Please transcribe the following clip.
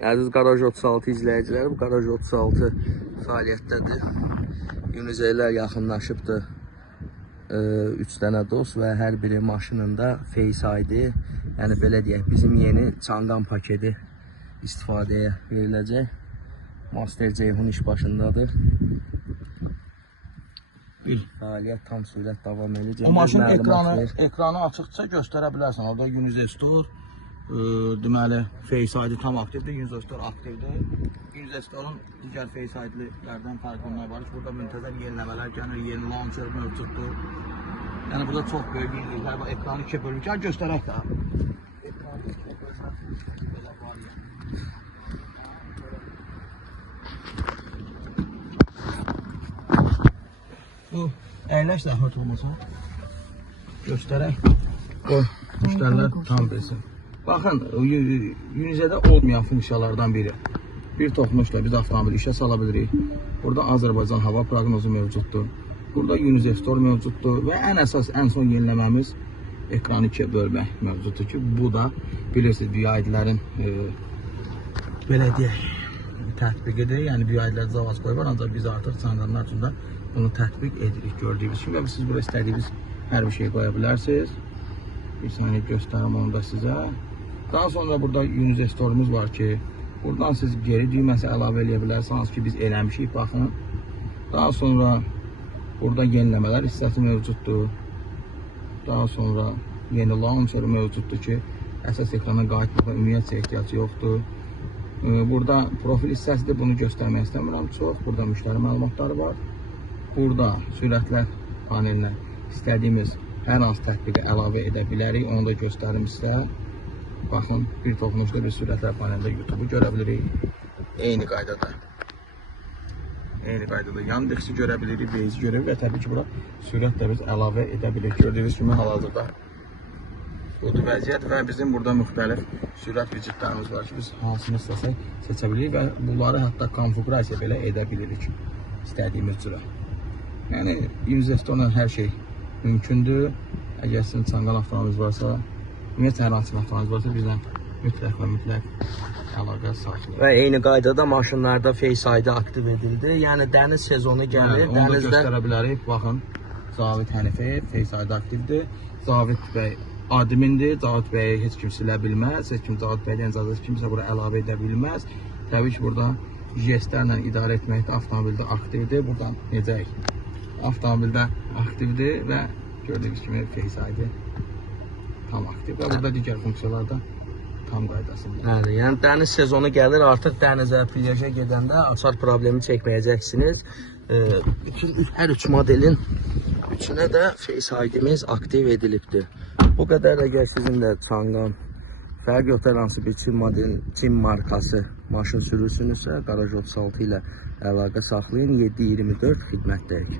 Əziz Garaj 36 izləyiciləri, bu Garaj 36 fəaliyyətdədir. Yunizeylər yaxınlaşıbdır. 3 dənə dost və hər biri maşınında Face ID, yəni belə deyək, bizim yeni Çanqan paketi istifadəyə veriləcək. Master Ceyhun iş başındadır. Fəaliyyət tam sürət davam edəcək. O maşın ekranı açıqca göstərə bilərsən. Orada Unizey Store, deməli Face ID tam aktivdir, Unizey Store aktivdir. Unizey Store'un digər Face ID-lərdən fərqi ondan var ki, burada müntəzəm yeniləmələr gəlir, yeni launcher mövcuddur. Yəni burada çox böyük yeniliklər var. Ekranı ikiyə bölünür. Gəl göstərək də. Bu əyləş zəhmət olmasa göstərək. O müştərilər tam bilsin. Baxın, Unizeydə olmayan funksiyalardan biri. Bir toxunuşla biz avtomobili işə sala bilirik. Burada Azərbaycan hava proqnozu mövcuddur. Burada Unizey Store mövcuddur və ən əsas, ən son yeniləməmiz ekranı ikiyə bölmək mövcuddur ki, bu da bilirsiniz BYD-lərin belə deyək tətbiqidir. Yəni BYD-lər zavaz qoyur, ancaq biz artıq Çanqanlar üçün də bunu tətbiq edirik gördüyünüz kimi. Siz burada istədiyiniz hər bir şey qoya bilərsiniz. Bir saniyə göstərim onu da sizə. Daha sonra burada Unizey Store'umuz var ki, buradan siz geri düyməsi əlavə edə bilərsiniz ki, biz eləmişik, baxın. Daha sonra burada yeniləmələr hissəsi mövcuddur. Daha sonra yeni launcher mövcuddur ki, əsas ekrana qayıtmağa ümumiyyətcə ehtiyac yoxdur. Burada profil hissəsidir, bunu göstərmək istəmirəm çox. Burada müştəri məlumatları var. Burada sürətlər panelinə istədiyimiz hər hansı tətbiqi əlavə edə bilərik. Onu da göstərim sizə. Baxın, bir toxunuşda bir sürətlər panelində YouTube-u görə bilirik. Eyni qaydada. Yandex'i görə bilirik, Waze-i görə bilirik və təbii ki, bura sürət də biz əlavə edə bilirik. Gördüyünüz kimi hal-hazırda budur vəziyyət və bizim burada müxtəlif sürət widgetlərimiz var ki, biz hansını istəsək seçə bilirik və bunları hətta konfigurasiya belə edə bilirik istədiyimiz cürə. Yəni, Unizey Store-la hər şey mümkündür. Əgər sizin Çanqan avtomobiliniz varsa, ümumiyyətlə hər hansı avtomobiliniz varsa, bizdən mütləq və mütləq əlaqə saxlayın. Və eyni qaydada maşınlarda Face ID aktiv edildi. Yəni dəniz sezonu gəlir. Onu da göstərə bilərik. Baxın, Cavid Hənifiyev Face ID aktivdir. Cavid bəy admindir. Cavid bəyi heç kim silə bilməz. Heç kim Cavid bəydən icazə kimsə bura əlavə edə bilməz. Təbii ki, burada jestlərlə idarə etməkdə avtomobildə aktivdir. Buradan necəyik? Avtomobildə aktivdir və gördüyünüz kimi Face ID tam aktiv və burada digər funksiyalarda tam qaydasında. Bəli, yəni dəniz sezonu gəlir, artıq dənizə, plaja gedəndə açar problemi çəkməyəcəksiniz. Hər üç modelin üçünə də Face ID-miz aktiv edilibdir. Bu qədər əgər sizin də Çanqan fərq yox, hər hansı bir Çin markası maşın sürürsünüzsə, Garaj 36 ilə əlaqə saxlayın, 7/24 xidmətdəyik.